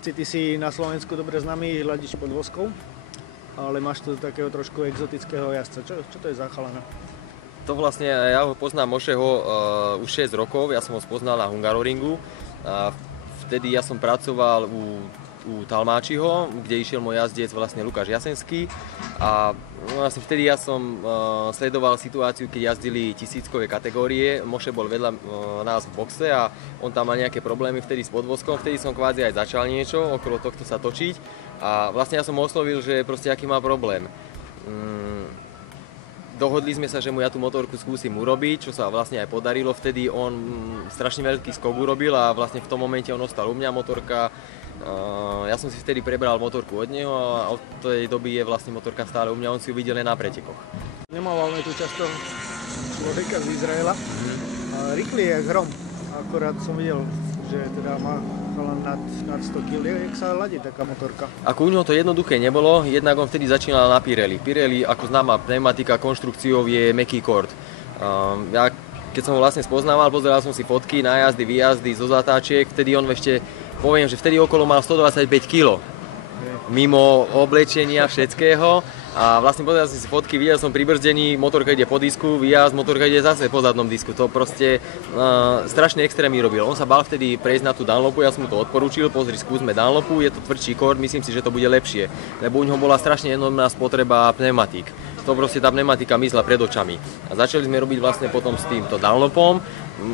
Hoci ty si na Slovensku dobre známy hľadič podvozkov, ale máš tu takého trošku exotického jazdca. Čo to je za chalana? To vlastne, ja ho poznám Mošeho už 6 rokov, ja som ho spoznal na Hungaroringu. Vtedy ja som pracoval u Talmáčiho, kde išiel môj jazdec vlastne Lukáš Jasenský. A vlastne vtedy ja som sledoval situáciu, keď jazdili tisíckové kategórie. Moše bol vedľa nás v boxe a on tam mal nejaké problémy vtedy s podvozkom. Vtedy som kvázi aj začal niečo, okolo tohto sa točiť. A vlastne ja som ho oslovil, že proste aký má problém. Dohodli sme sa, že mu ja tú motorku skúsim urobiť, čo sa vlastne aj podarilo. Vtedy on strašne veľký skok urobil a vlastne v tom momente on ostal u mňa motorka. Ja som si vtedy prebral motorku od neho a od tej doby je vlastne motorka stále u mňa, on si ju videl len na pretekoch. Nemávame tu často človeka z Izraela. Rýchly je hrom, akorát som videl, že teda má nad 100 kg. Jak sa ladí taká motorka? Ako u neho to jednoduché nebolo, jednak on vtedy začínal na Pirelli. Pirelli, ako známa pneumatika konštrukciou, je mäkký kord. Ja keď som ho vlastne spoznával, pozeral som si fotky, nájazdy, výjazdy zo zatáčiek, vtedy on ešte, poviem, že vtedy okolo mal 125 kg. Mimo oblečenia, všetkého. A vlastne pozeral som si fotky, videl som pri brzdení, motorka ide po disku, výjazd, motorka ide zase po zadnom disku. To proste strašne extrémny robil. On sa bál vtedy prejsť na tú Dunlopu, ja som mu to odporúčil, pozri, skúsme Dunlopu, je to tvrdší kord, myslím si, že to bude lepšie. Lebo u ňoho bola strašne enormná spotreba pneumatík. To proste tá pneumatika mizla pred očami. A začali sme robiť vlastne potom s týmto Dunlopom.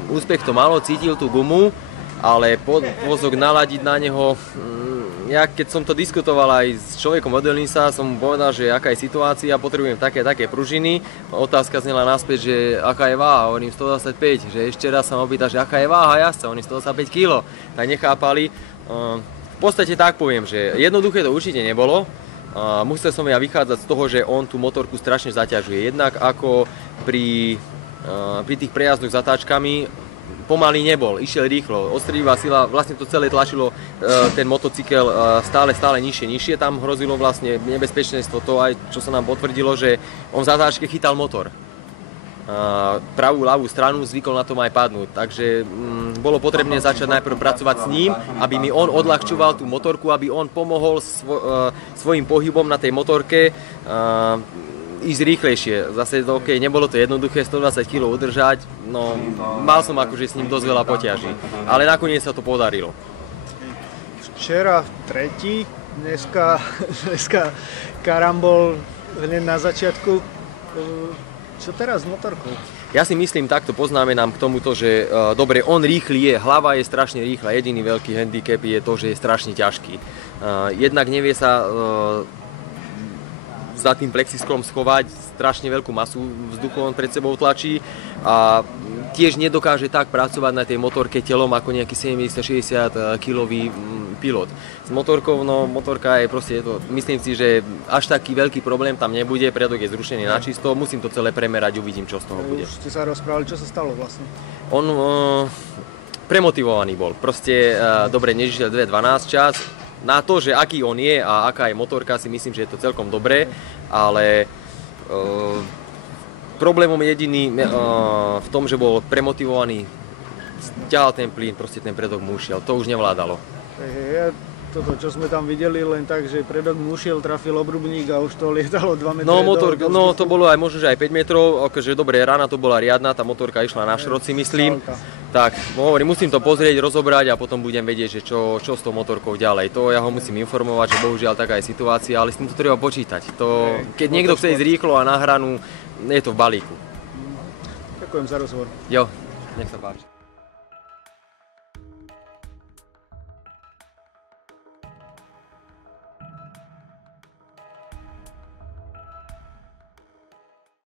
Úspech to malo, cítil tú gumu, ale podvozok naladiť na neho, ja keď som to diskutoval aj s človekom od Elnisa, som mu povedal, že aká je situácia, potrebujem také pružiny. Otázka znela naspäť, že aká je váha, hovorím 125, že ešte raz sa ma opýta, že aká je váha jazdca, hovorím 125 kg, tak nechápali. V podstate tak poviem, že jednoduché to určite nebolo. Musel som ja vychádzať z toho, že on tú motorku strašne zaťažuje. Jednak ako pri tých prejazdoch za táčkami pomaly nebol, išiel rýchlo, odstredivá sila, vlastne to celé tlačilo ten motocykel stále nižšie, tam hrozilo vlastne nebezpečenstvo, to aj čo sa nám potvrdilo, že on v zatáčke chytal motor. Pravú, ľavú stranu zvykol na tom aj padnúť, takže bolo potrebné začať najprv pracovať s ním, aby mi on odľahčoval tú motorku, aby on pomohol svojim pohybom na tej motorke ísť rýchlejšie. Zase okay, nebolo to jednoduché 120 kg udržať, no mal som akože s ním dosť veľa poťaží, ale nakoniec sa to podarilo. Včera tretí, dneska karambol hneď na začiatku. Čo teraz s motorkou? Ja si myslím, takto poznamenám k tomuto, že dobre, on rýchly je, hlava je strašne rýchla, jediný veľký handicap je to, že je strašne ťažký. Jednak nevie sa za tým plexisklom schovať, strašne veľkú masu vzduchu on pred sebou tlačí a tiež nedokáže tak pracovať na tej motorke telom ako nejaký 70-60 kilový pilot. S motorkou, no motorka je proste, myslím si, že až taký veľký problém tam nebude, predok je zrušený na čisto, musím to celé premerať, uvidím, čo z toho bude. Už ste sa rozprávali, čo sa stalo vlastne? On premotivovaný bol, proste dobre, nežišiel 2.12 čas. Na to, že aký on je a aká je motorka, si myslím, že je to celkom dobré, ale problémom jediný v tom, že bol premotivovaný, ťahal ten plyn, proste ten predok mu ušiel, to už nevládalo. Toto, čo sme tam videli, len tak, že predok mu ušiel, trafil obrubník a už to lietalo 2 metre. No, to bolo aj možno, že aj 5 metrov, akože dobre, rána to bola riadna, tá motorka išla na šrot, si myslím. Tak, hovorím, musím to pozrieť, rozobrať a potom budem vedieť, že čo s tou motorkou ďalej. To ja ho musím informovať, že bohužiaľ taká je situácia, ale s tým to treba počítať. Keď niekto chce ísť rýchlo a na hranu, je to v balíku. Ďakujem za rozhovor. Jo, nech sa páči.